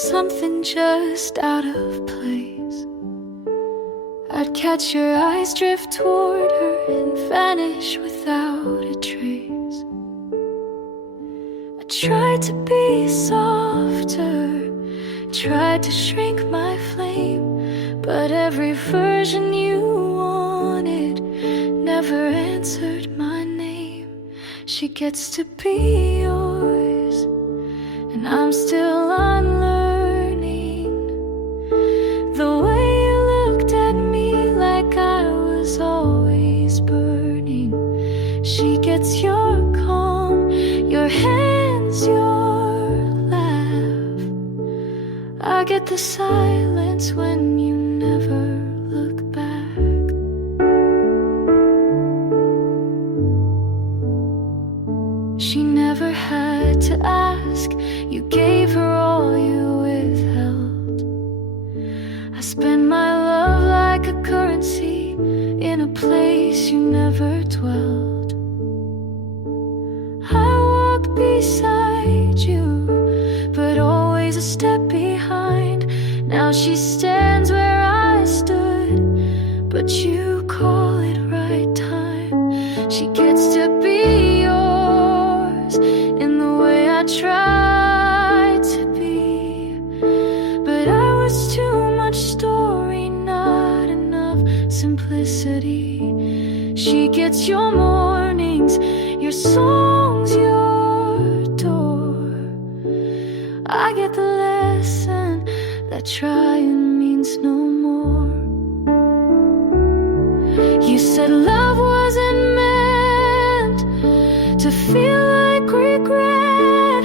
something just out of place. I'd catch your eyes drift toward her and vanish without a trace. I tried to be softer, tried to shrink my flame, but every version you wanted never answered my name. She gets to be yours, and I'm still unlearning the way you looked at me like I was always burning. She gets your calm, your hands, your laugh. I get the silence when you never look back. She never had to ask, you gave her all you withheld. I spend my love like a currency in a place you never dwelled. I walk beside you, but always a step behind. Now she stands where I stood, but you call it right time. She gets to be yours in the way I tried to be, but I was too much story, not enough simplicity. She gets your mornings, your songs, your door. I get the lesson that trying means no more. You said love wasn't meant to feel like regret,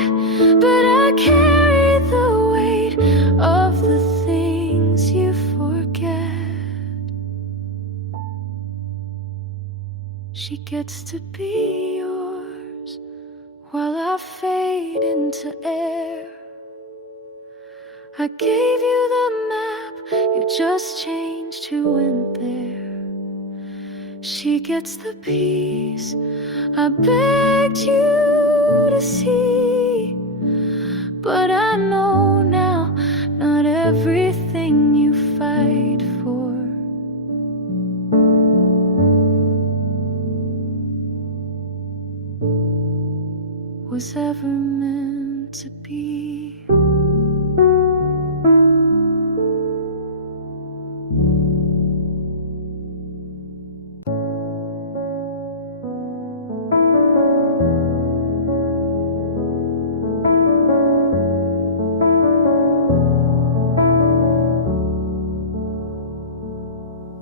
but I carry the weight of the things you forget. She gets to be yours while I fade into air. I gave you the map, you just changed who went there. She gets the peace I begged you to see, but I know now not everything you fight for was ever meant to be.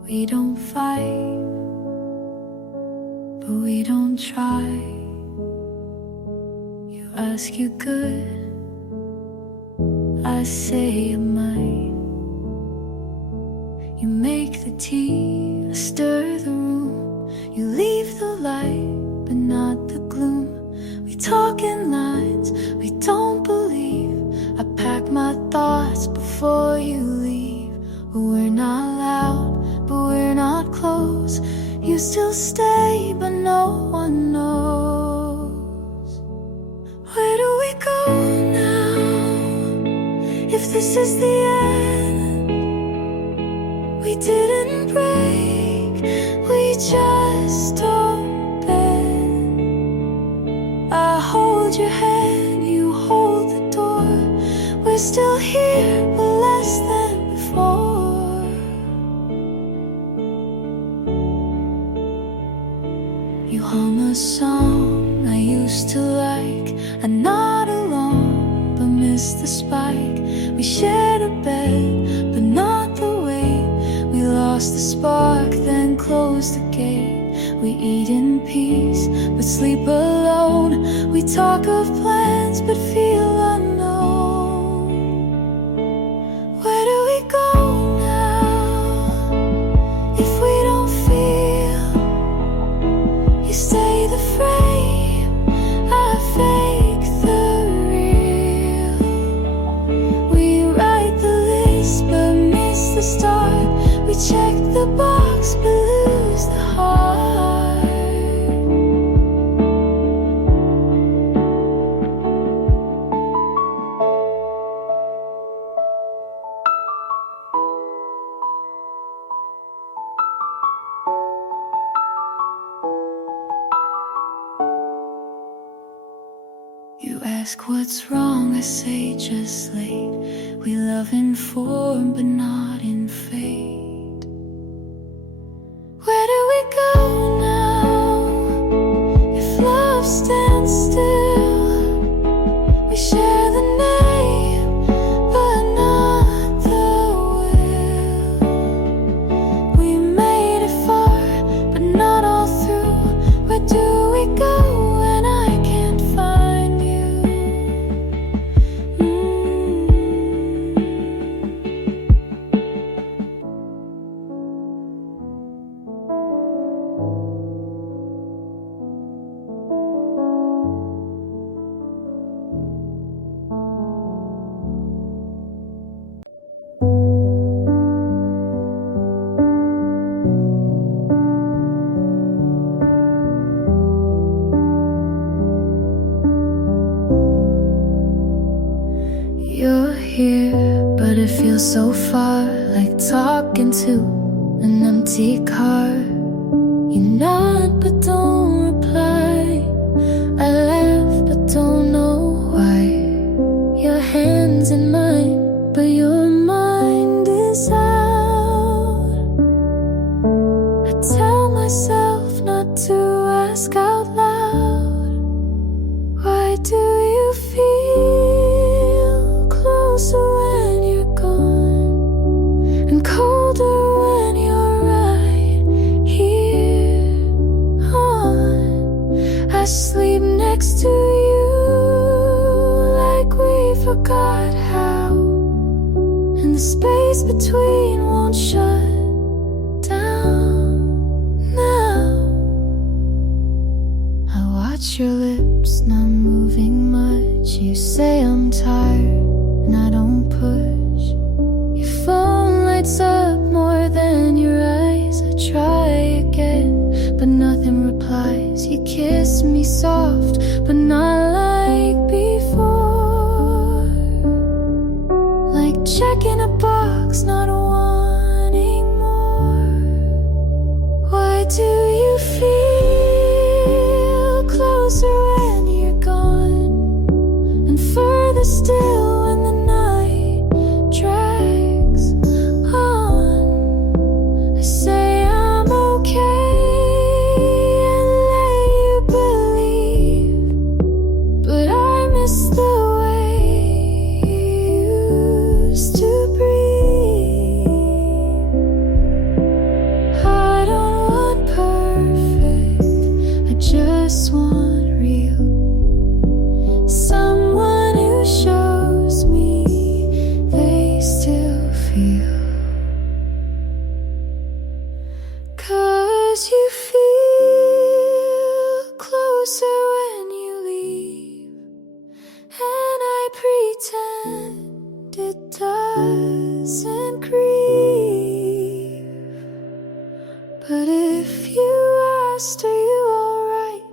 We don't fight, but we don't try. You ask you good, I say I might. You make the tea, I stir the room. You leave the light, but not the gloom. We talk in lines we don't believe. I pack my thoughts before you leave. We're not loud, but we're not close. You still stay, but no one knows. Where do we go now? If this is the end, we didn't break, we just don't bend. I hold your hand, you hold the door. We're still here, but less than before. You hum a song I used to like. I'm not alone, but miss the spike. We shared a bed, but not the way. We lost the spark, then closed the gate. We eat in peace, but sleep alone. We talk of plans, but feel unknown. Where do we go now? If we don't feel, you stay the frame, I fake the real. We write the list but miss the start. We check the box but lose the heart. ask what's wrong, I say just late. We love in form but not in fate. Where do we go now if love stands still? We share the name but not the will. We made it far but not all through. Where do we go when I can't find you? You're here, but it feels so far, like talking to an empty car. You nod but don't reply. I laugh but don't know why. Your hand's in mine, but your mind is out. I tell myself not to ask out loud. Why do you feel closer when you're gone, and colder when you're right here on? I sleep next to you like we forgot how, and the space between won't shut down now. I watch your lips not moving much. You say I'm tired and I don't push. Your phone lights up more than your eyes. I try again, but nothing replies. You kiss me soft, but not like before. Like checking a box, not wanting more. Why do you feel closer when you're gone, and further still when the night drags on? I say I'm okay and let you believe, but I miss the way you used to breathe. I don't want perfect, I just want real. Someone who shows me they still feel. 'Cause you feel closer when you leave, and I pretend it doesn't grieve. But if you asked, are you alright,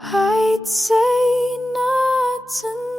I'd say not tonight.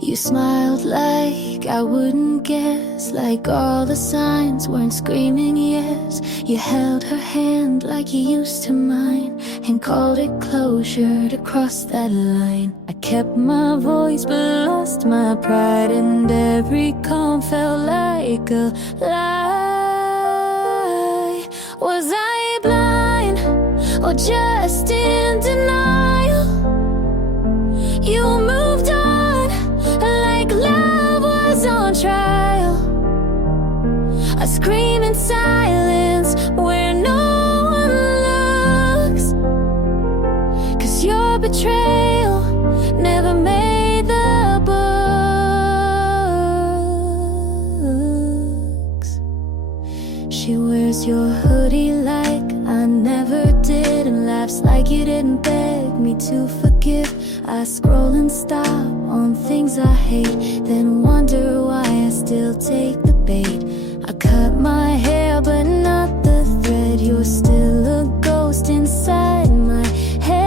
You smiled like I wouldn't guess, like all the signs weren't screaming yes. You held her hand like you used to mine, and called it closure to cross that line. I kept my voice but lost my pride, and every calm felt like a lie. Was I blind or just in denial? You moved on like love was on trial. I scream in silence where no one looks, 'cause your betrayal never made the books. She wears your hoodie like I never did, and laughs like you didn't beg me to forget. forgive. I scroll and stop on things I hate, then wonder why I still take the bait. I cut my hair but not the thread. You're still a ghost inside my head.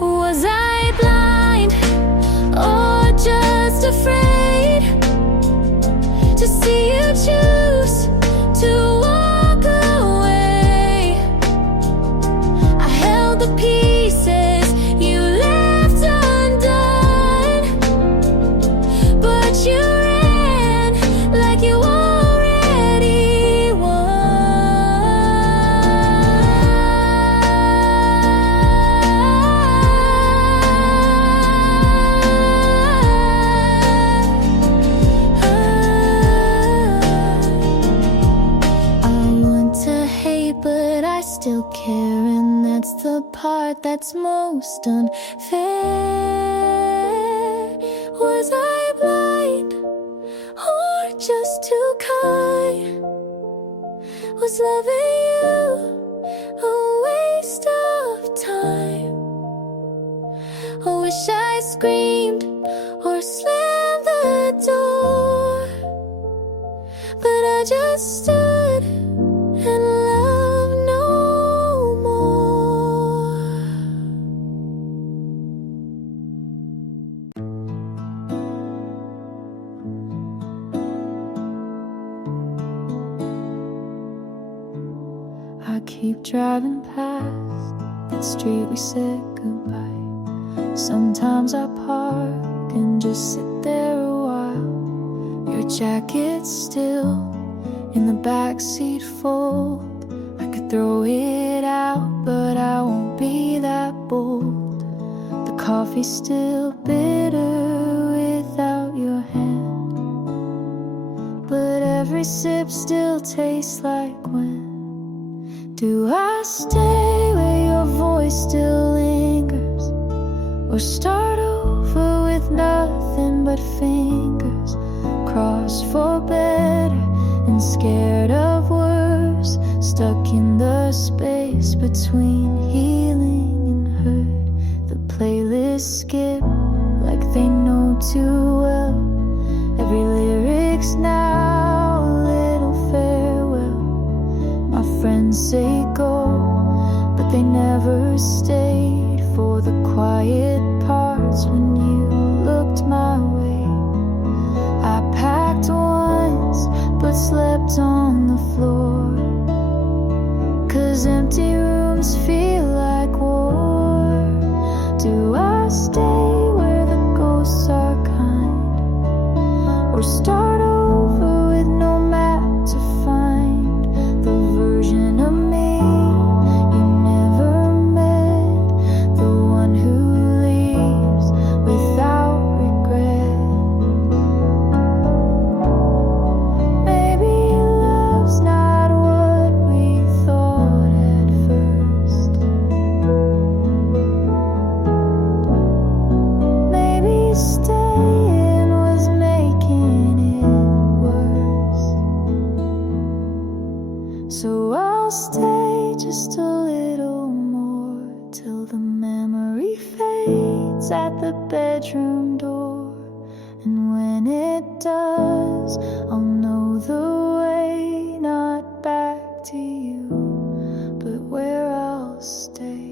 Was I blind or just afraid to see you choose to walk away? I held the pieces you left undone, but you ran like you already won. I want to hate, but I still care, and that's the part that's most unfair. Was I blind or just too kind? Was loving you a waste of time? I wish I screamed or slammed the door, but I just stood and loved no more. I keep driving past that street we said goodbye. Sometimes I park and just sit there a while. Your jacket's still in the backseat fold. I could throw it out, but I won't be that bold. The coffee's still bitter without your hand, but every sip still tastes like when. Do I stay where your voice still lingers, or start over with nothing but fingers crossed for better and scared of worse, stuck in the space between healing and hurt? The playlists skip like they know too well. Every lyric's now a little farewell. My friends say go, but they never stayed for the quiet parts when you looked my way. I packed once but slept on the floor, 'cause empty rooms feel like war. Do I stay where the ghosts are kind, or start over with no map to find the version of me you never met, the one who leaves without regret? Maybe love's not what we thought at first. Maybe staying was making it worse. So I'll stay just a little more till the memory fades at the bedroom door. And when it does, I'll know the way, not back to you, but where I'll stay.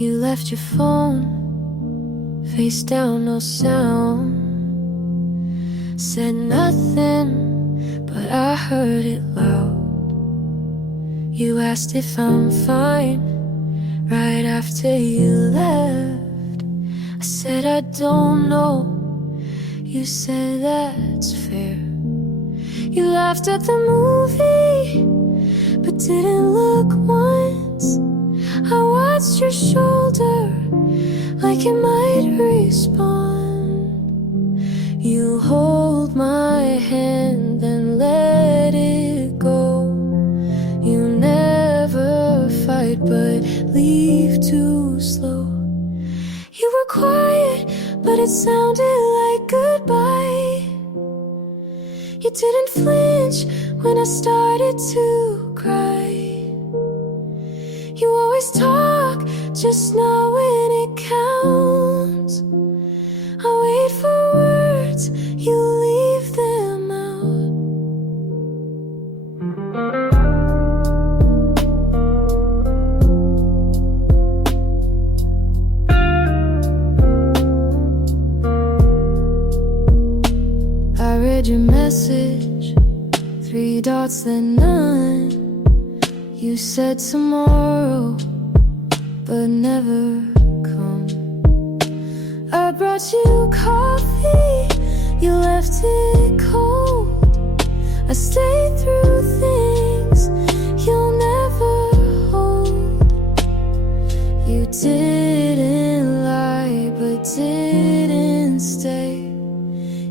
You left your phone face down, no sound. Said nothing, but I heard it loud. You asked if I'm fine right after you left. I said I don't know. You said that's fair. You laughed at the movie, but didn't look once. I watched your shoulder like it might respond. You hold my hand and let it go. You never fight but leave too slow. You were quiet, but it sounded like goodbye. You didn't flinch when I started to cry. You always talk, just not when it counts. I wait for words, you leave them out. I read your message, 3 dots then none. You said tomorrow, but never come. I brought you coffee, you left it cold. I stayed through things you'll never hold. You didn't lie, but didn't stay.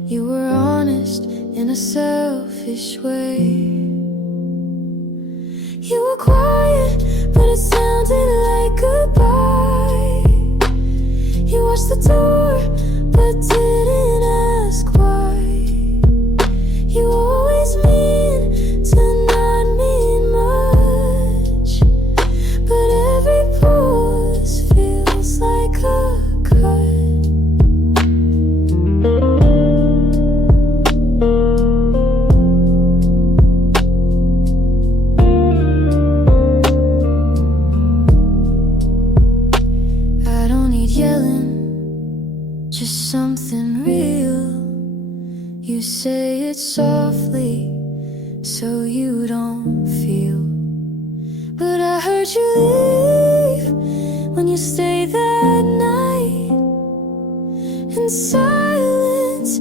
You were honest in a selfish way. You were quiet, but it sounded like goodbye. You watched the door, but didn't ask why. You always mean to not mean much, but every pause feels like a cut. Just something real. You say it softly so you don't feel. But I heard you leave when you stayed that night. And silence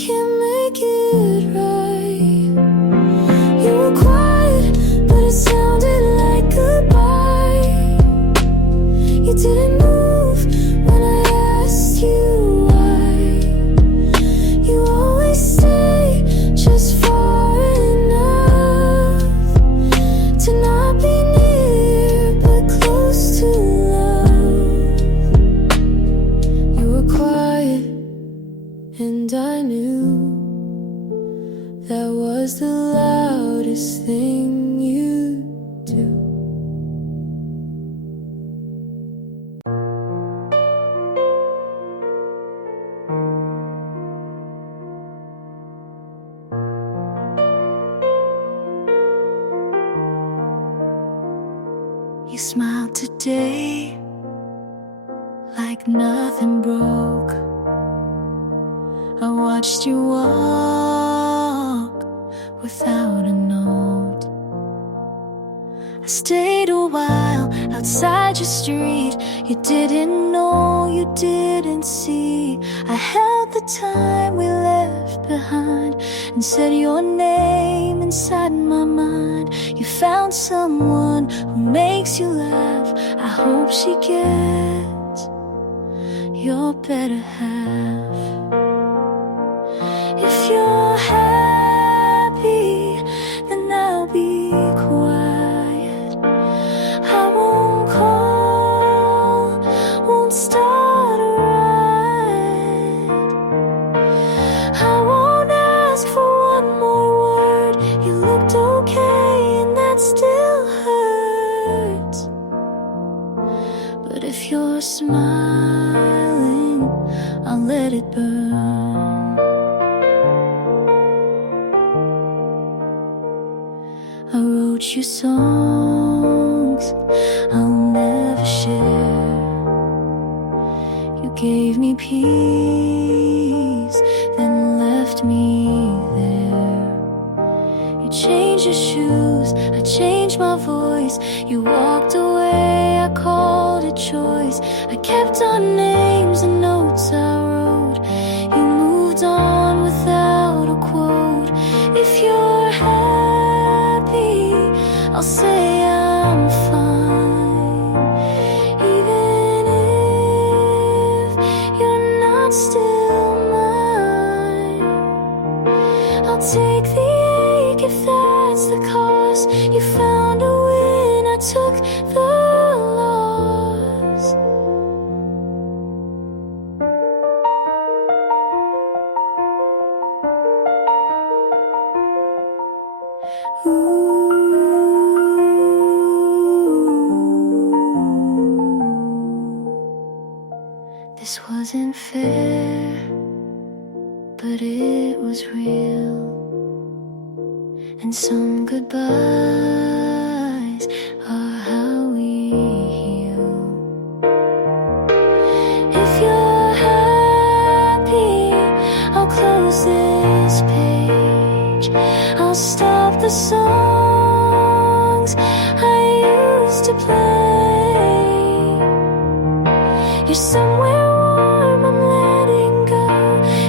can't make it right. You were quiet, but it sounded like goodbye. You didn't move when I asked you. And I knew that was the loudest thing you do. You smiled today like nothing broke. I watched you walk without a note. I stayed a while outside your street. You didn't know, you didn't see. I held the time we left behind and said your name inside my mind. You found someone who makes you laugh. I hope she gets your better half. If you're happy, then I'll be quiet. I won't call, won't start a riot. I won't ask for one more word. You looked okay and that still hurts. But if you're smiling, I'll let it burn. I wrote you songs I'll never share. You gave me peace, then left me there. You changed your shoes, I changed my voice. You walked away, I called it choice. I kept our names and notes I wrote. You moved on without a quote. If you're I'll say I'm fine, even if you're not still mine. I'll take the ache if that's the cost. You found a win, I took the loss. This wasn't fair, but it was real. And some goodbyes are how we heal. If you're happy, I'll close this page. I'll stop the songs I used to play. You're somewhere warm, I'm letting go,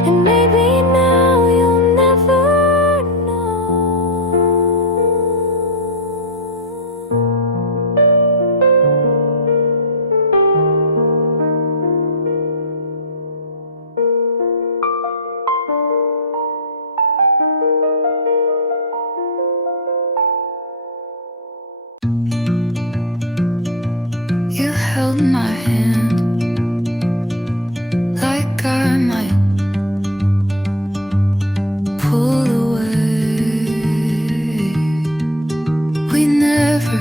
and maybe now you'll never know. You held my hand like I might pull away. We never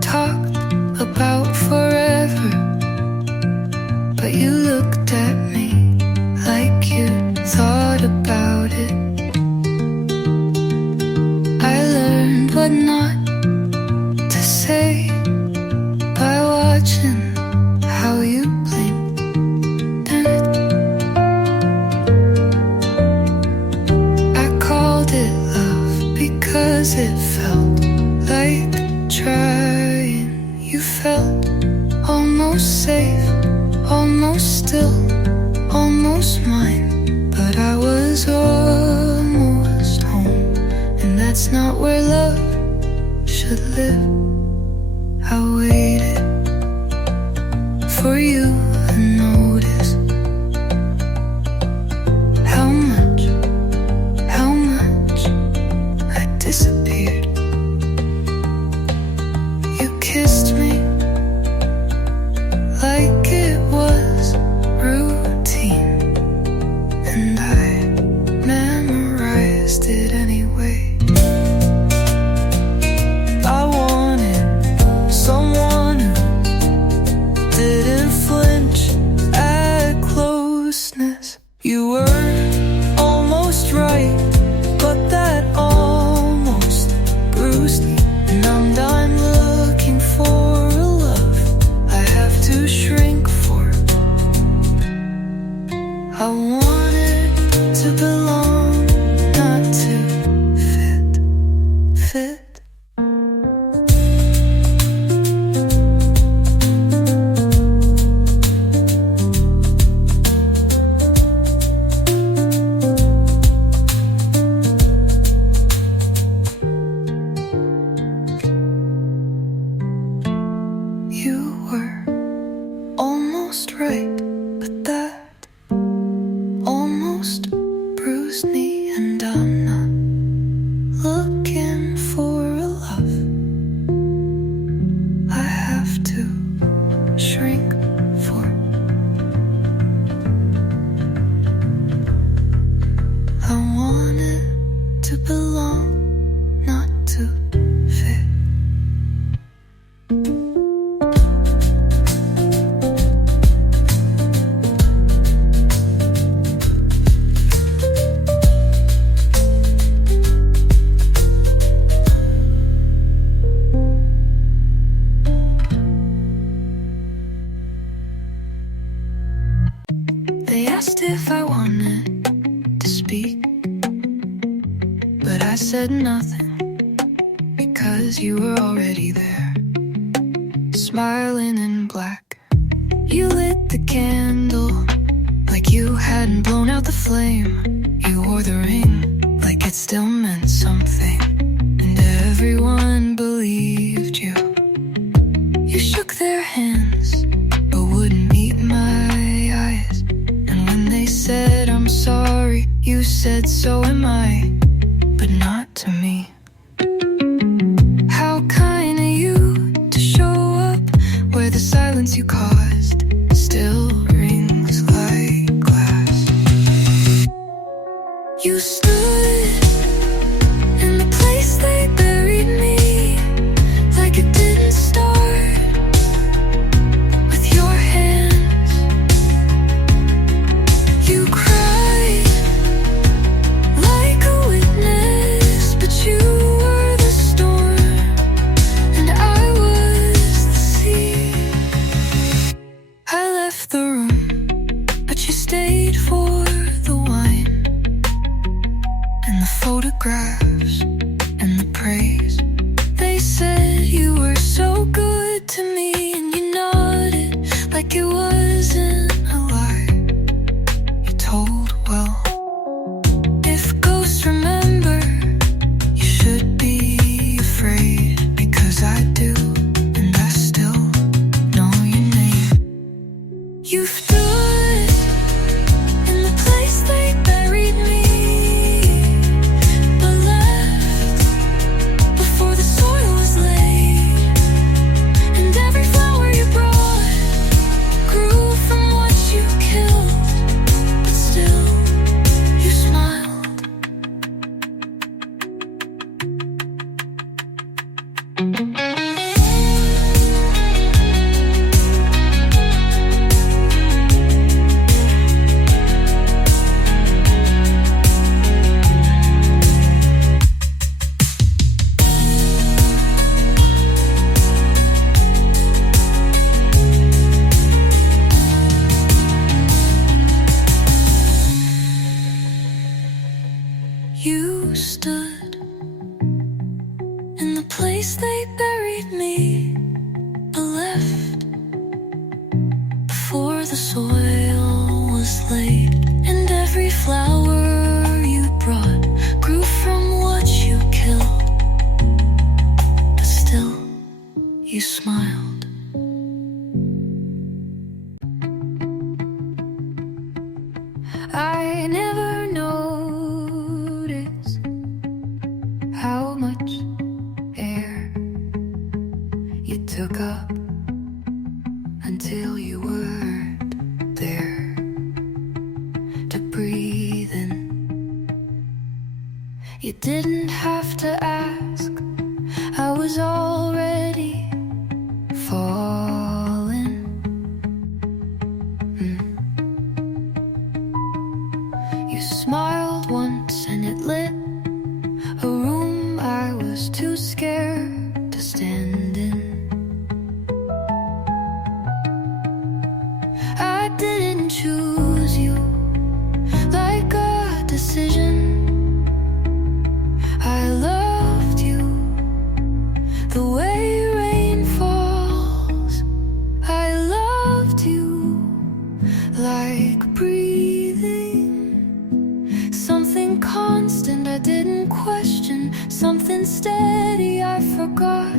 talked about forever, but you looked at me like you thought about it. I learned what not to say by watching how you blinked and I called it love because it felt like trying. You felt almost safe, almost still, almost mine, but I was almost home, and that's not where love should live. I waited for you to notice how much I disappeared. You kissed me like it was routine, and I memorized it anyway. I wanted someone who didn't flinch at closeness. You were almost right, but that almost bruised me, and I'm done looking for a love I have to shrink for. I wanted to belong, not to fit. You were almost right, but that almost bruised me, and I'm not looking for a love I have to shrink for. I wanted to belong, not to fit. They asked if I wanted to speak, but I said nothing, because you were already there, smiling in black. You lit the candle like you hadn't blown out the flame. You wore the ring like it still meant something, and everyone believed You said so am I, but not to me. How kind of you to show up where the silence you caused still rings like glass. You stood in the place they buried me, like it didn't start with your hands. You cried like a witness, but you were the storm and I was the sea. I left the room, but you stayed for the wine and the photographs and the praise. They said you were so good to me, and you nodded like it wasn't a lie. You told, well, if ghosts remember, you should be afraid, because I do, and I still know your name. You stood in the place they buried me, but left before the soil was laid. And every flower you brought grew from what you killed, but still you smiled. You stood in the place they buried me, but left before the soil was laid. And every flower you brought grew from what you killed, but still you smiled. I never noticed how much air you took up until you weren't there to breathe in. You didn't have to ask, I was already falling. You smiled once and it lit a room I was too scared to stand in. I didn't choose you like a decision. I loved you the way rain falls. I loved you like breathing. Something constant I didn't question, something steady I forgot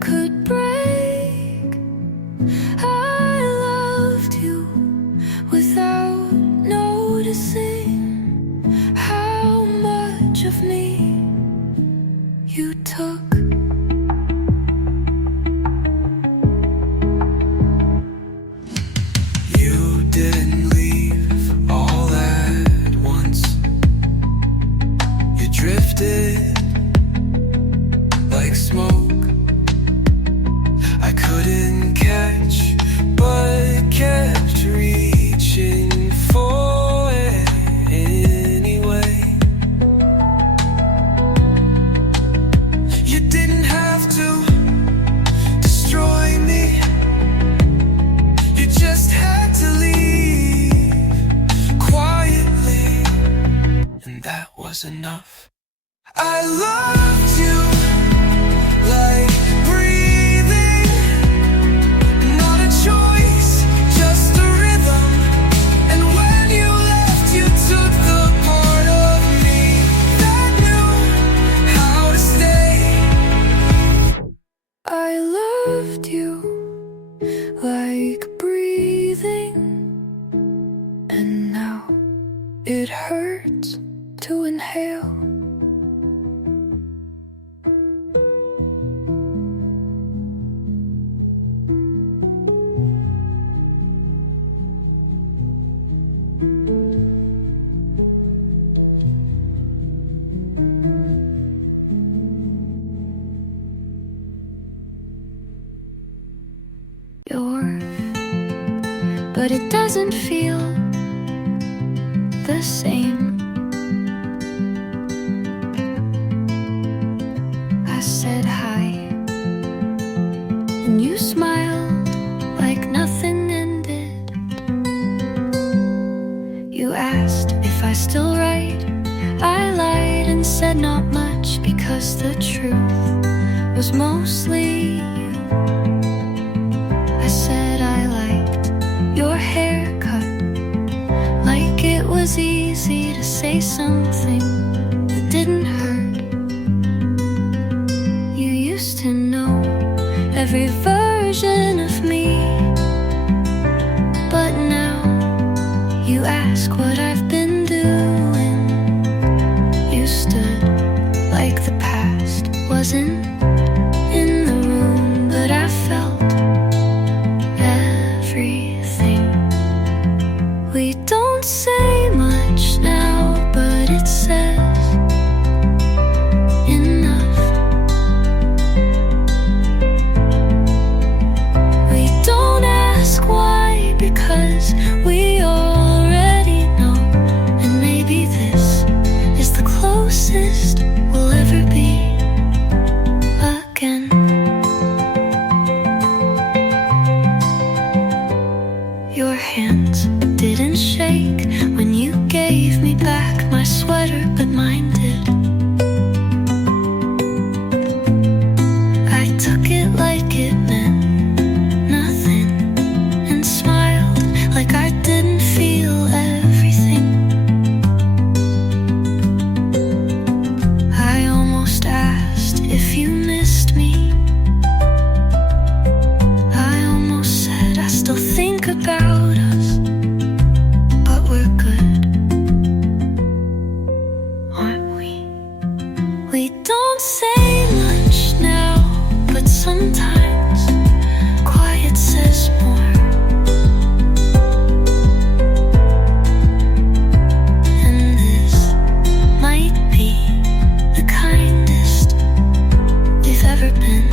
could break. I loved you without noticing how much of me you took. You didn't leave all at once. You drifted like smoke. I couldn't catch, but kept reaching for it anyway. You didn't have to destroy me. You just had to leave quietly, and that was enough. I loved you like breathing, not a choice, just a rhythm. And when you left, you took the part of me that knew how to stay. I loved you like breathing, and now It hurts to inhale. But it doesn't feel the same. I said hi, and you smiled like nothing ended. You asked if I still write. I lied and said not much, because the truth was mostly you. I said I liked your haircut, like it was easy to say something that didn't hurt. You used to know every version of me, but now you ask what I've been doing. You stood like the past wasn't in the room, but I felt everything. We don't say much now, but it says enough. We don't ask why, because we already know. And maybe this is the closest we'll ever be again. Your hands didn't shake when you gave me back my sweater, but mine did. I took it like it meant nothing, and smiled like I didn't feel everything. I almost asked if you missed me. I almost said I still think about us, but we're good, aren't we? We don't say much now, but sometimes quiet says more. And this might be the kindest we've ever been.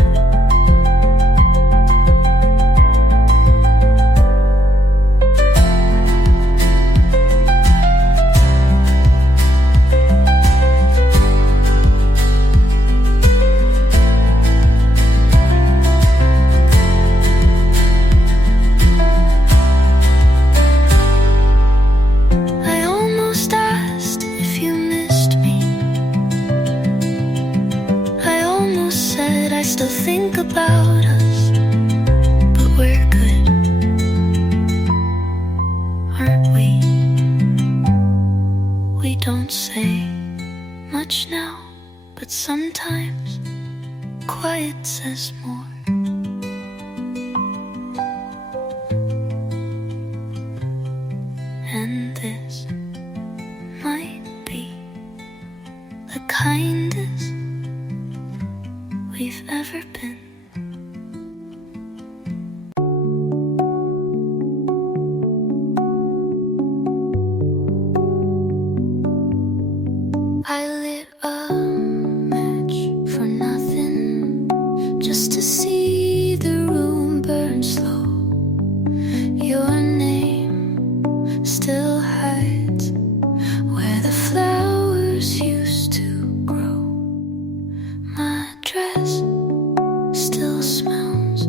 I almost asked if you missed me. I almost said I still think about us, but we're good, aren't we? We don't say much now, but sometimes quiet says more. And this might be the kindest we've ever been. I lit a match for nothing, just to see the room burn slow. Your name still hides where the flowers used to grow. My dress still smells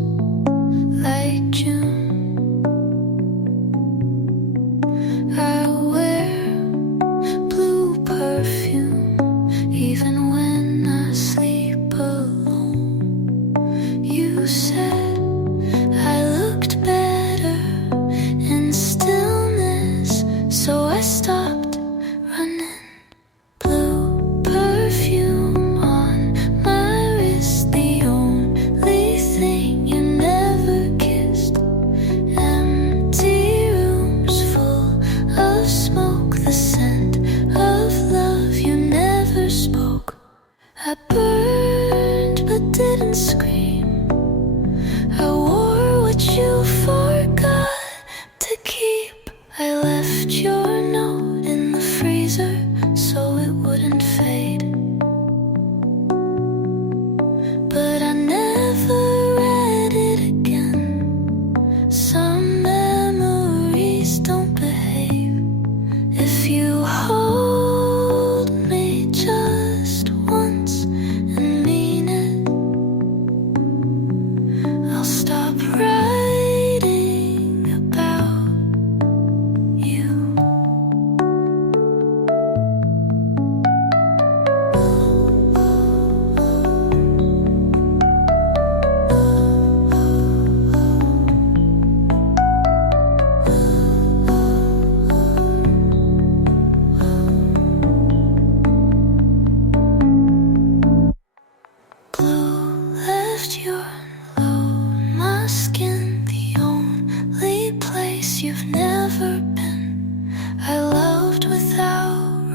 like June. I wear blue perfume even when I sleep alone. You said I looked better in stillness, so I stopped running. Blue perfume on my wrist, the only thing you never kissed. Empty rooms full of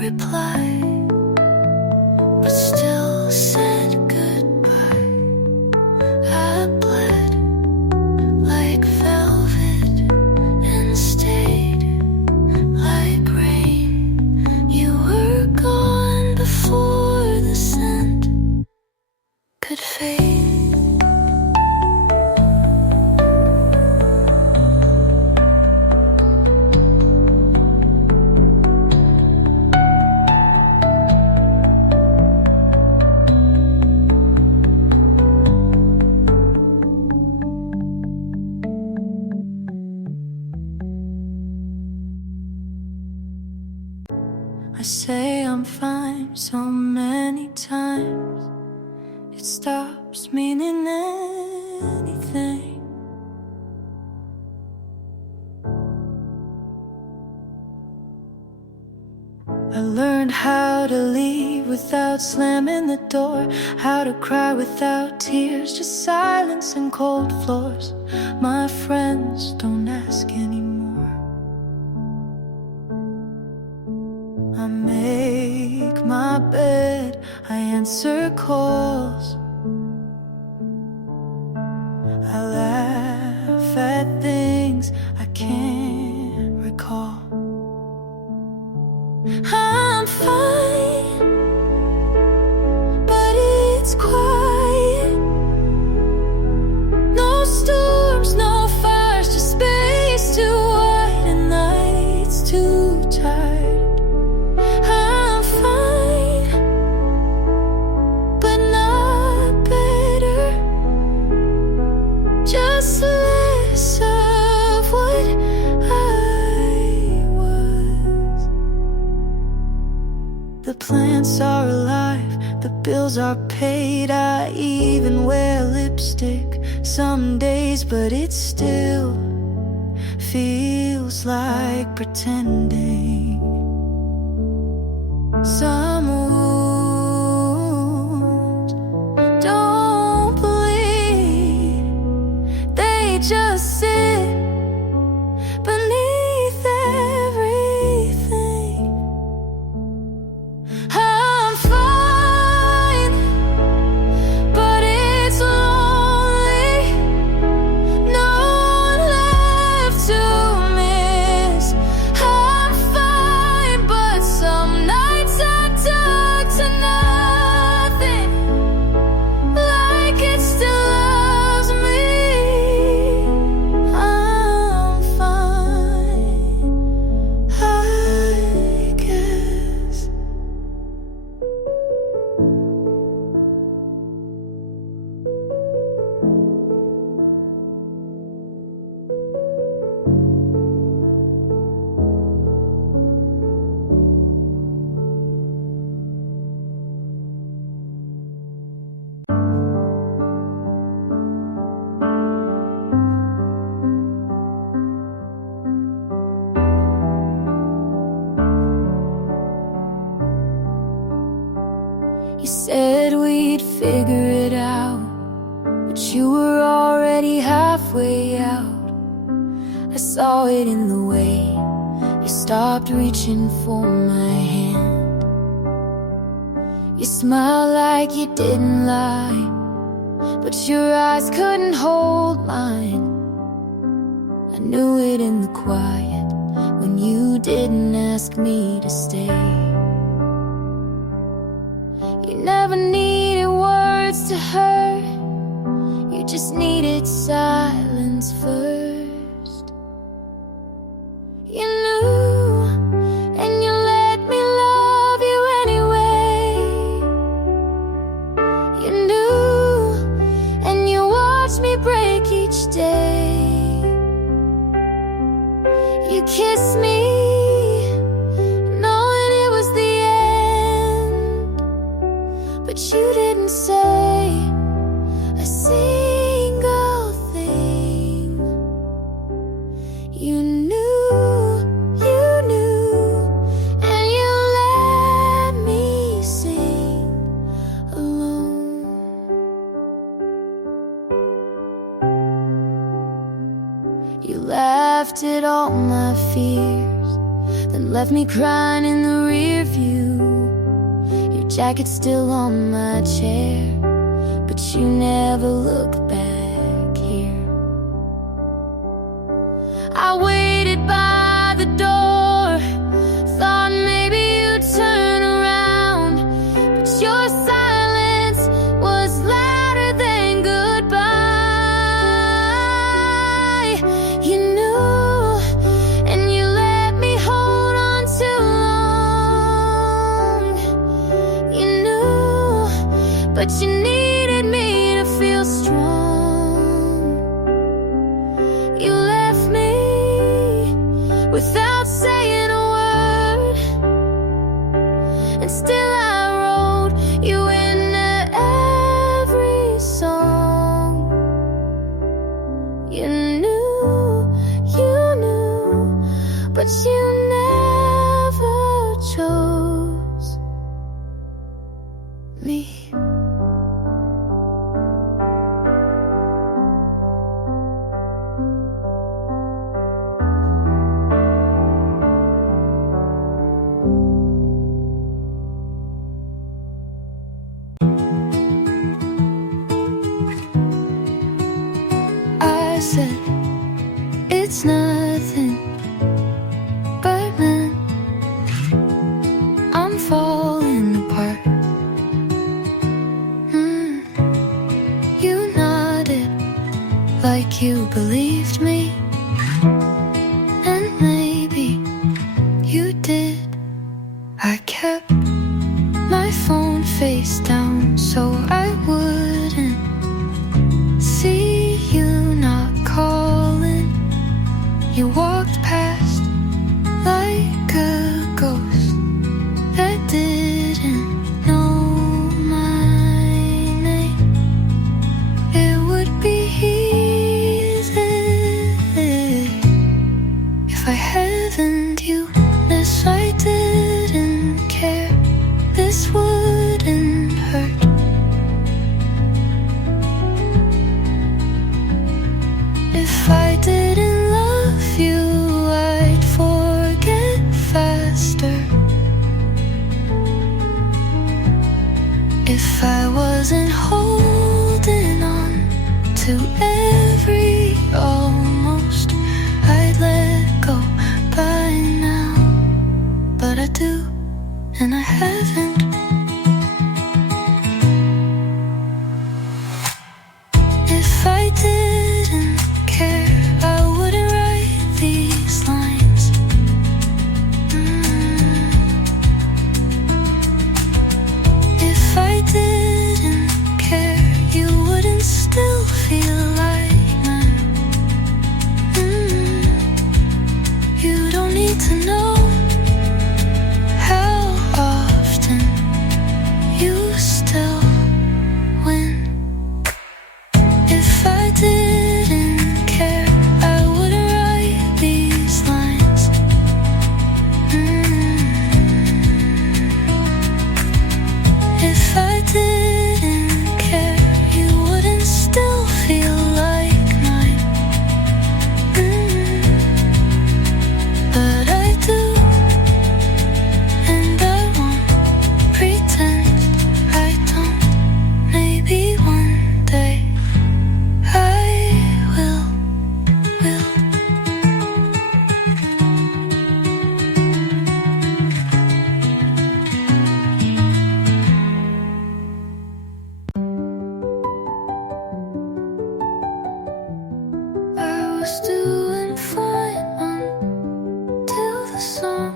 reply, but still said goodbye. I bled like velvet and stayed like rain. You were gone before the scent could fade. I say I'm fine so many times, it stops meaning anything. I learned how to leave without slamming the door, how to cry without tears, just silence and cold floors. My friends don't ask anymore. I make my bed, I answer calls, I laugh at things I can't recall. I'm fine, but it's quiet. No storms, no fires, just space too wide and nights too tired. I'm fine, but not better, just less of what I was. The plants are alive, the bills are paid, I even wear lipstick some days, but it still feels like pretending. Some wounds don't bleed, they just sit beneath everything. I'm fine, but it's lonely, no one left to miss. I'm fine, but some nights I talk to nothing, like it still loves me. I'm fine, I guess. You said we'd figure it out, but you were already halfway out. I saw it in the way you stopped reaching for my hand. You smiled like you didn't lie, but your eyes couldn't hold mine. I knew it in the quiet when you didn't ask me to stay. You never needed words to hurt, you just needed silence first. You knew, and you let me love you anyway. You knew, and you watched me break each day. You kissed me, knowing it was the end, but you didn't say a single thing. You knew, and you let me sing alone. You laughed at all my fears, then left me crying in the rear view. Your jacket's still on my chair, but you never look back here. I waited by the door, thought maybe you'd turn around, but your silence was louder than goodbye. You knew, and you let me hold on too long. You knew, but you needed me to feel strong. You left me without saying a word, and still I wrote you into every song. You knew, but you never chose me. I said, it's nothing, but man, I'm falling apart. You nodded like you believed me, and maybe you did. I kept my phone face down so I wouldn't see you not calling. You walked past like a ghost that didn't know my name. It would be easy if I heavened you. This I didn't care. This wouldn't hurt. If I didn't love you, I'd forget faster. If I wasn't holding on to every almost, I'd let go by now. But I do, and I haven't. If I didn't care, I wouldn't write these lines. If I didn't care, you wouldn't still feel like mine. You don't need to know how often you still win. If I didn't care, I wouldn't write these lines. If I didn't care, you wouldn't still feel like mine. But I do, and I won't pretend I don't. Maybe one day I will. I was doing fine until the song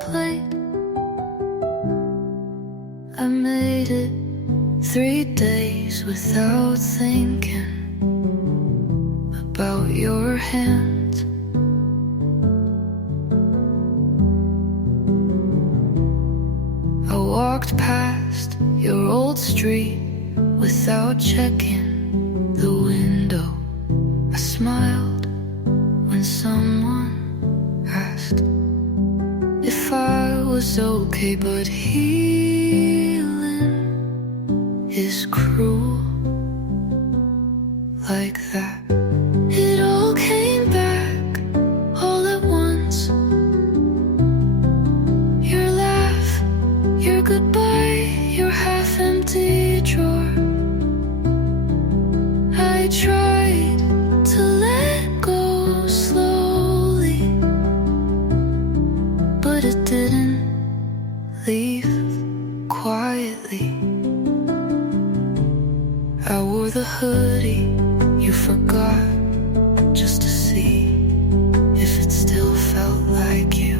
played. I made it 3 days without thinking about your hand. I walked past your old street without checking the window. I smiled when someone asked if I was okay, but healing is cruel like that. It all came back all at once. hoodie you forgot, just to see if it still felt like you.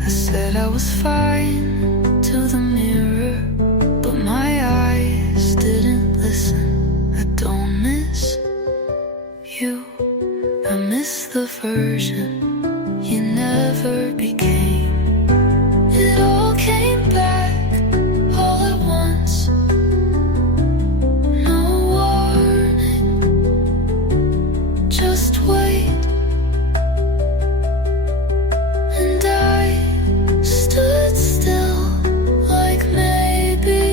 I said I was fine to the mirror, but my eyes didn't listen. I don't miss you, I miss the version you never became. It all came back all at once, no warning, just wait. And I stood still, like maybe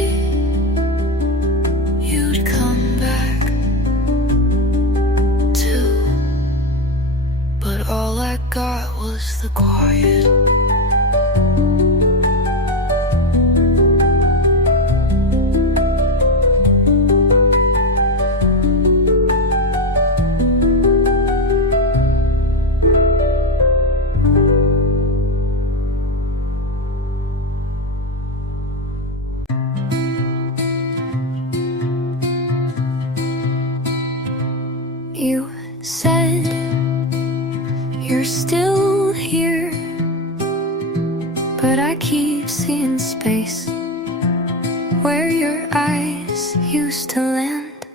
you'd come back too. But all I got was the quiet. You said you're still here, but I keep seeing space where your eyes used to land.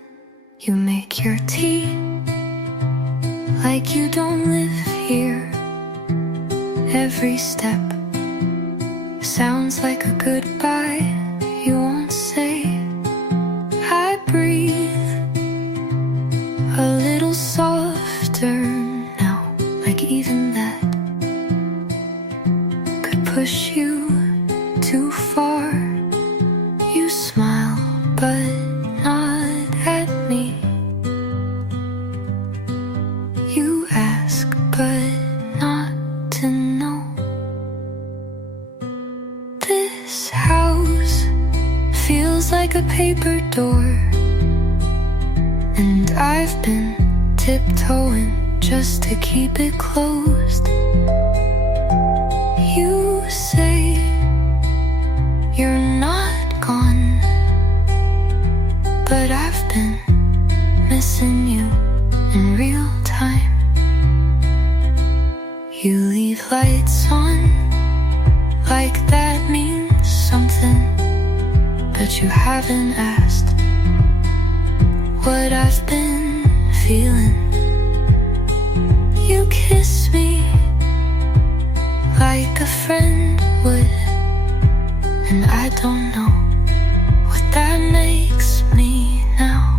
You make your tea like you don't live here. Every step sounds like a goodbye you won't say. I breathe a little softer now, like even that could push you too far. You smile, but not at me. You ask, but not to know. This house feels like a paper door, and I've been tiptoeing just to keep it closed. You say you're not gone, but I've been missing you in real time. You leave lights on like that means something, but you haven't asked what I've been feeling. You kiss me like a friend would, and I don't know what that makes me now.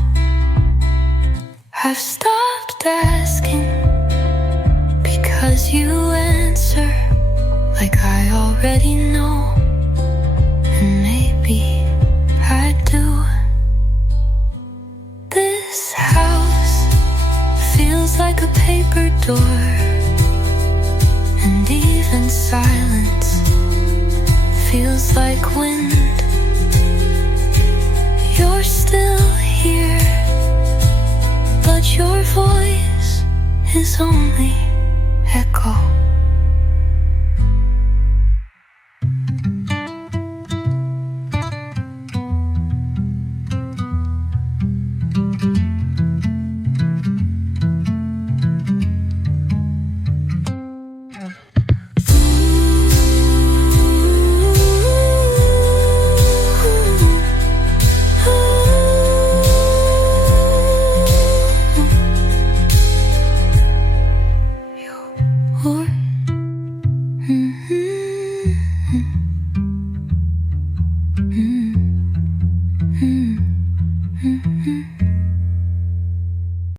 I've stopped asking because you answer like I already know, and maybe I do. This house feels like a paper door, and even silence feels like wind. You're still here, but your voice is only